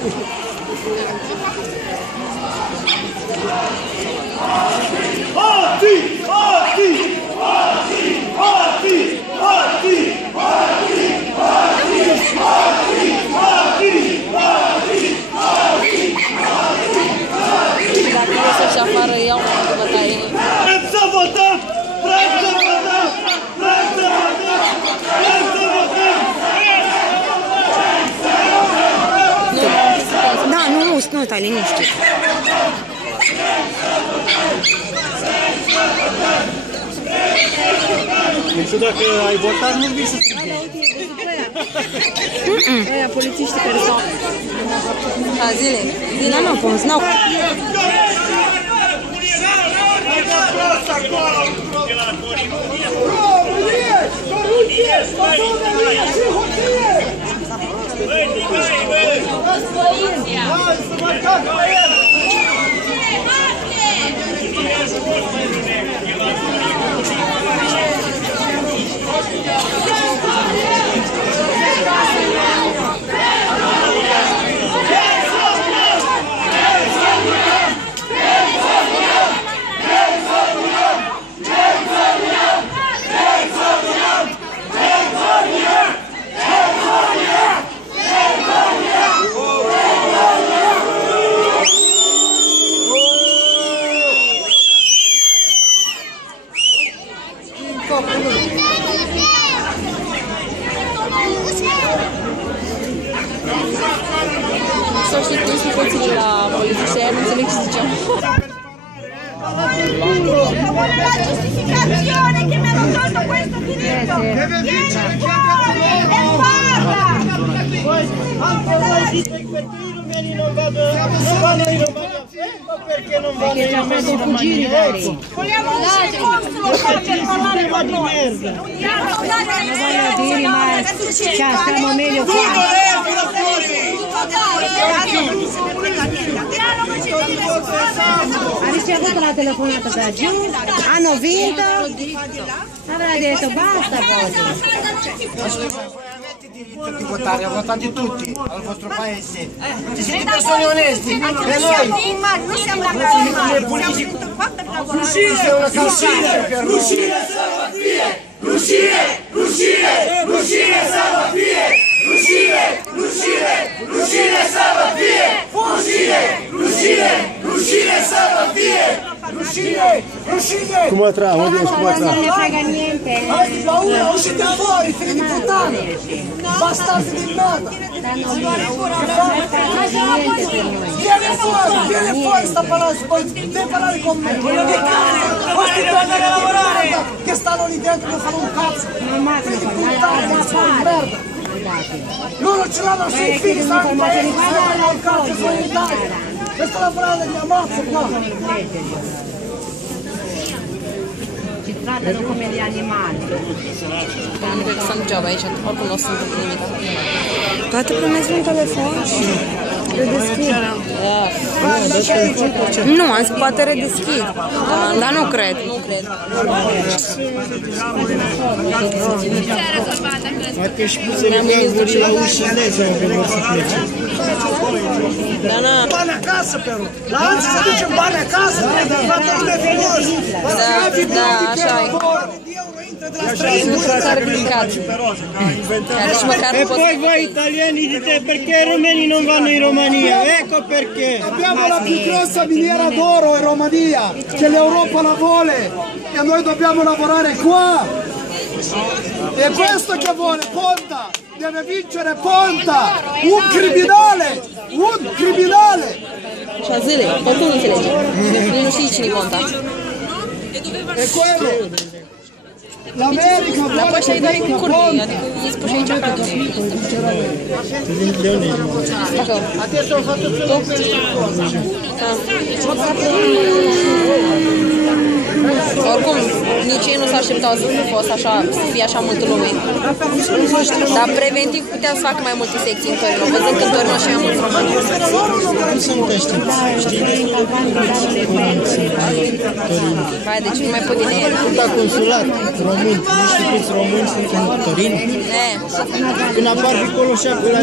Dacă o să-și afară, iau o bătaie. Vrem să votăm! Vrem să votăm! Vrem să votăm! Vrem să votăm! Da, nu, stai liniștit. Nu știu dacă ai votat, nu vii să strige. Aia, polițiștii care s-au... Ha, zile. N-am pus, n-au... Să știi cum sunt toții la poliție și aia nu înțeleg ce ziceam. Non vuole la giustificazione che mi hanno tolto questo diritto. Vieni fuori e parla. Anche voi dite che per i rumeni non vanno in Romania. Perché non vanno in Romania? Vogliamo un consulo per parlare con noi. Cioè, stiamo meglio qua. Ha ricevuto la telefonata da giù, hanno vinto, avrà detto basta di votare, hanno votati tutti al vostro paese. Ci siete persone onesti, e noi non siamo la calma, politici. Rușine să vă fie! Rușine! Rușine! Rușine să vă fie! Rușine! Rușine! Rușine să vă fie! Rușine! Rușine! Rușine să vă fie! Rușine! Rușine! Cum a tra? Unde ești? Cum a tra? non ne frega niente. Hai, paura, uscite fuori, figli di puttana! Bastardi di merda! Vieni fuori, sta parlando, devi parlare con me! Che cane! Questi devono andare a lavorare! Che stanno lì dentro, non fanno un cazzo! Figli di puttana, cazzo di merda! Loro ce l'hanno sui figli, stanno in paese, non fanno un cazzo, sono in Italia! E sto lavorando di ammazzo qua! Ci trattano come gli animali. Nu cred că s-a degeaba aici, oricum nu o să întâmple nimic. Toate primesc un telefon și redeschid. Nu, am zis poate redeschid, dar nu cred. Nu cred. Poate și buțele ganguri la ușile să vor să plece. Bani acasă, Peru! La alții să ducem bani acasă! Toată lumea frumos! Da, așa e. Nu s-a ridicat. Deci măcar E poi voi italiani dite perché i rumeni non vanno in Romania? Ecco perché! Abbiamo la più grossa miniera d'oro in Romania, che l'Europa la vuole e noi dobbiamo lavorare qua. E questo che vuole Ponta, deve vincere Ponta, un criminale, un criminale. Și zile, oricum nu înțelege. Nu știi cine-i Ponta. E quello. L'America Dar vuole păi che și-ai doar cu vinca curbii, Ponta. adică îi spui și aici acolo. Acolo. Adesso ho fatto solo questa cosa. Oricum, nici ei nu s-a așteptau să fie așa multă lume. Dar preventiv putea să facă mai multe secții în Torino, văzând că în Torino și mai mulți români. Cum sunt ăștia? Știi? Hai, deci nu mai pot din ei. Da, consulat român. Nu știu câți români sunt în Torino? Când apar pe acolo și acolo,